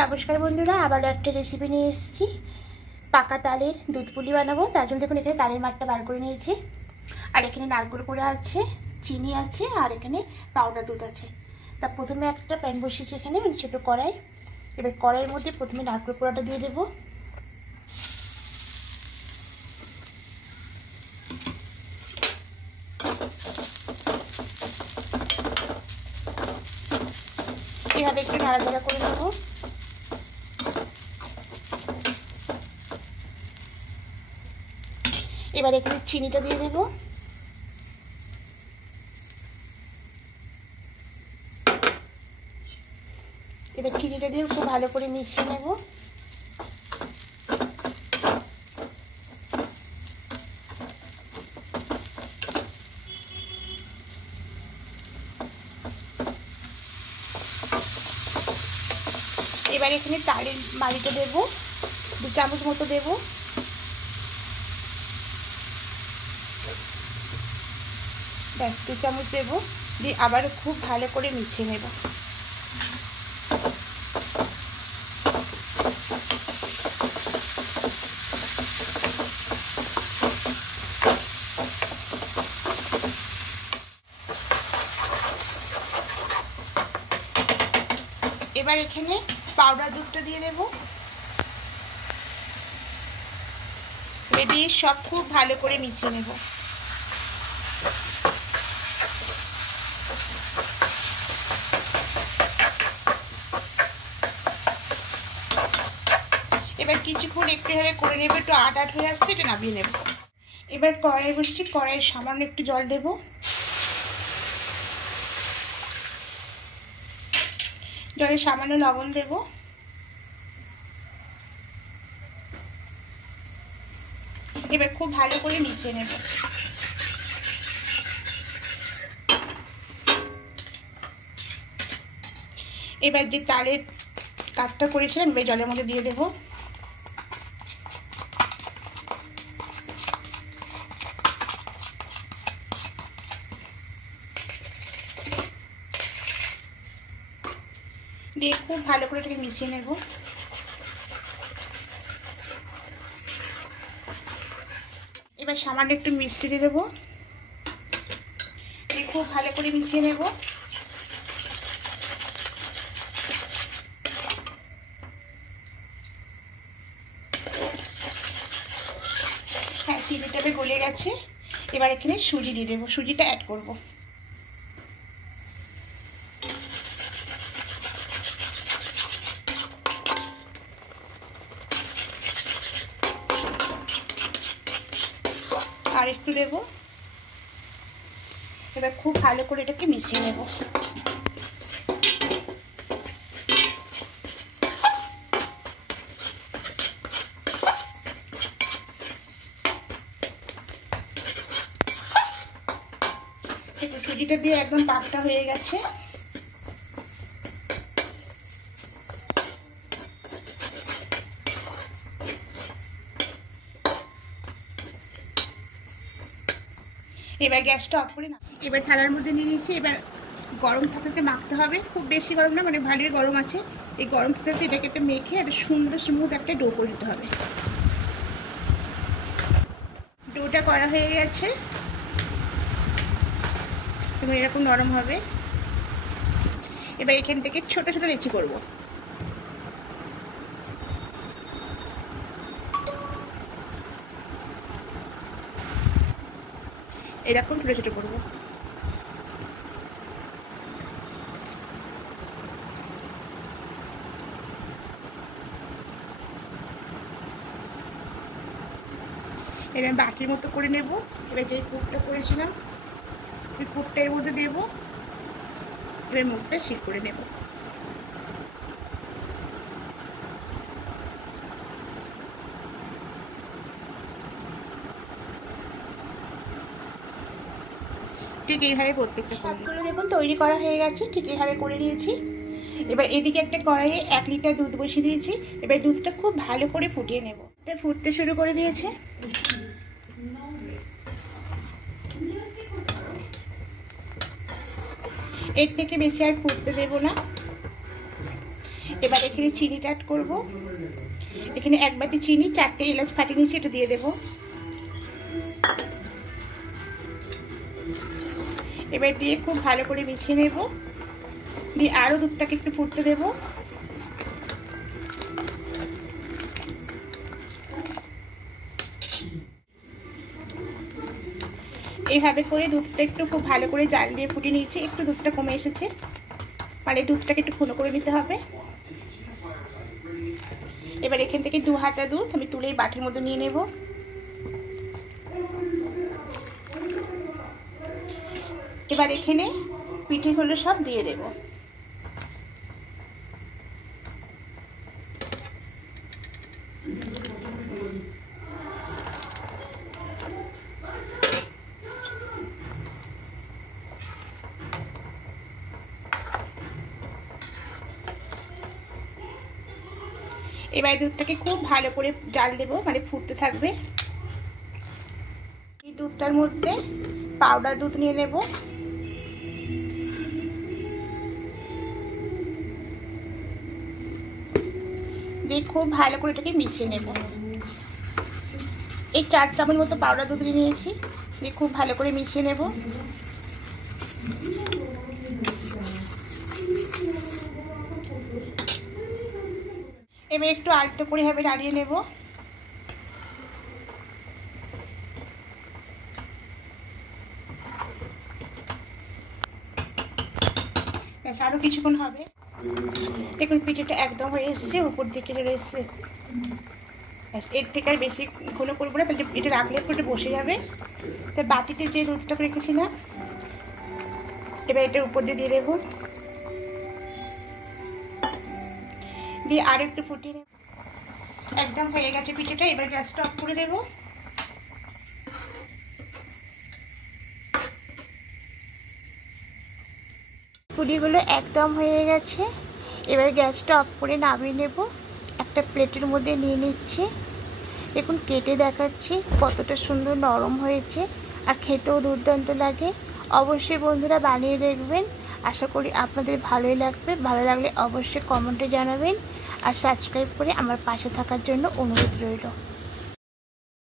নমস্কার বন্ধুরা, আবার একটা রেসিপি নিয়ে এসেছি। পাকা তালের দুধ পুলি বানাবো। তার জন্য দেখুন এখানে তালের মাঠটা বার করে নিয়েছি, আর এখানে নারকেল কোড়া আছে, চিনি আছে, আর এখানে পাউডার দুধ আছে। তা প্রথমে একটা প্যান বসিয়েছি এখানে, ছোটো কড়াই। এবার কড়াইয়ের মধ্যে প্রথমে নারকেল কোড়াটা দিয়ে দেবো। এভাবে একটু নাড়াচাড়া করে নেবো। এবার এখানে চিনিটা দিয়ে দেবো। এবার চিনিটা দিয়ে খুব ভালো করে মিশিয়ে নেব। এবার এখানে তালের মালিটা দেবো, 2 চামচ মতো দেবো। ব্যাস 2 চামচ দেবো, দিয়ে আবার খুব ভালো করে মিশিয়ে নেব। এবার এখানে পাউডার দুধটা দিয়ে দেবো। দিয়ে সব খুব ভালো করে মিশিয়ে নেব। এবার কিছুক্ষণ একটু এভাবে করে নেব, একটু আট আট হয়ে আসছে, এটা নামিয়ে নেব। এবার কড়াই বসছি, কড়াইয়ে সামান্য একটু জল দেব। জলে সামান্য লবণ দেব। এবার খুব ভালো করে মিশিয়ে নেব। এবার যে তালের কাঠটা করেছিলাম এবার জলের মধ্যে দিয়ে দেব। দিয়ে খুব ভালো করে এটাকে মিশিয়ে নেব। এবার সামান্য একটু মিষ্টি দিয়ে দেবো। দিয়ে খুব ভালো করে মিশিয়ে নেব। হ্যাঁ, চিনিটা গলে গেছে। এবার এখানে সুজি দিয়ে দেবো, সুজিটা অ্যাড করব। আর একটু দেব। এবার খুব ভালো করে এটাকে মিশিয়ে নেব। সুজিটা দিয়ে একদম পাকটা হয়ে গেছে। এবার গ্যাসটা অফ করে না, এবার থালার মধ্যে নিয়ে নিয়েছি। এবার গরম থাকতে মাখতে হবে, খুব বেশি গরম না, মানে ভালোই গরম আছে। এই গরম থাকতে এটাকে একটা মেখে একটা সুন্দর স্মুথ একটা ডো করে দিতে হবে। ডোটা করা হয়ে গেছে, এবং এরকম নরম হবে। এবার এখান থেকে ছোট ছোট লেচি করব। এরকম ছোট ছোট করব। এবার বাটির মতো করে নেব। এবার যে পুরটা করেছিলাম ওই পুরটা এর মধ্যে দেব। এবার মুখটা সিল করে নেব। ঠিক এইভাবে প্রত্যেকটা সবগুলো দেখুন তৈরি করা হয়ে গেছে। ঠিক এইভাবে করে নিয়েছি। এবার এদিকে একটা কড়াইয়ে 1 লিটার দুধ বসিয়ে দিয়েছি। এবার দুধটা খুব ভালো করে ফুটিয়ে নেব। এটা ফুটতে শুরু করে দিয়েছে। এর থেকে বেশি আর ফুটতে দেব না। এবার এখানে চিনিটা অ্যাড করব। এখানে 1 বাটি চিনি, 4টে এলাচ ফাটিয়ে নিয়েছি, এটা দিয়ে দেব। এবার দিয়ে খুব ভালো করে মিশিয়ে নেব। দিয়ে আরও দুধটাকে একটু ফুটতে দেব। এইভাবে করে দুধটা একটু খুব ভালো করে জাল দিয়ে ফুটিয়ে নিয়েছি। একটু দুধটা কমে এসেছে, মানে দুধটাকে একটু ঘন করে নিতে হবে। এবার এখান থেকে 2 হাতা দুধ আমি তুলে বাটির মধ্যে নিয়ে নেব। এবার এখানে পিঠেগুলো সব দিয়ে দেব। এবার দুধটাকে খুব ভালো করে জাল দেব, মানে ফুটতে থাকবে। এই দুধটার মধ্যে পাউডার দুধ নিয়ে নেব। দিয়ে খুব ভালো করে এটাকে মিশিয়ে নেব। এই 4 চামচ মতো পাউডার দুধ নিয়েছি, দিয়ে খুব ভালো করে মিশিয়ে নেব। এবার একটু আলতো করে এভাবে নাড়িয়ে নেব। ব্যাস, আরও কিছুক্ষণ হবে। দেখুন পিঠেটা একদম হয়ে এসছে, উপর দিকে চলে এসছে। ব্যাস, এর থেকে আর বেশি ঘন করবো না, তাহলে এটা রাখলে একটু বসে যাবে। তো বাটিতে যে দুধটা রেখেছিলাম, এবার এটার উপর দিয়ে দেবো। দিয়ে আর একটু ফুটিয়ে নেব। একদম হয়ে গেছে পিঠেটা। এবার গ্যাসটা অফ করে দেব। পুরিগুলো একদম হয়ে গেছে। এবার গ্যাসটা অফ করে নামিয়ে নেব। একটা প্লেটের মধ্যে নিয়ে নিচ্ছি। দেখুন কেটে দেখাচ্ছি কতটা সুন্দর নরম হয়েছে, আর খেতেও দুর্দান্ত লাগে। অবশ্যই বন্ধুরা বানিয়ে দেখবেন, আশা করি আপনাদের ভালোই লাগবে। ভালো লাগলে অবশ্যই কমেন্টে জানাবেন, আর সাবস্ক্রাইব করে আমার পাশে থাকার জন্য অনুরোধ রইল।